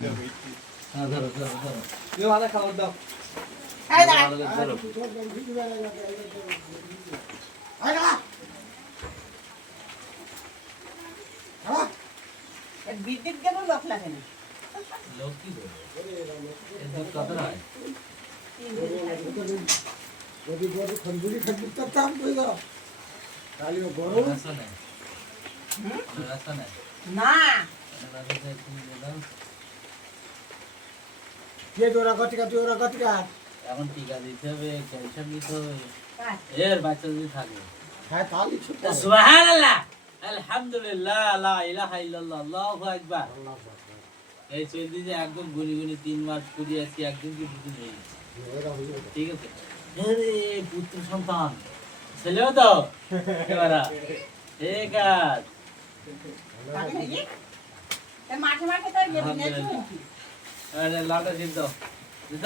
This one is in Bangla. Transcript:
হ্যাঁ ধরো ধরো ধরো তুমি আদা খাবার দাও। এই দাঁড়া। ধরো এই দাঁড়া। বিদ্যুৎ গেল লোক লাগে না। লোক কি করবে এর দুধ কত হয় রাস্তা নেই রাস্তা নেই না এখন টিকা দিতে হবে ক্যালসিয়াম দিতে হবে এর বাচ্চা যদি থাকে সুবহানাল্লাহ আলহামদুলিল্লাহ লা ইলাহা ইল্লাল্লাহ আল্লাহু আকবার এই চলতি যে একদম গুনি গুনি 3 মাস পুরি আছি একদিন কি দুদিন হয়ে গেছে ঠিক আছে আরে পুত্র সন্তান ছেলেও তো এবারে এক আর মাঠে মাঠে তো গেলি না। আরে লাটা জিত দাও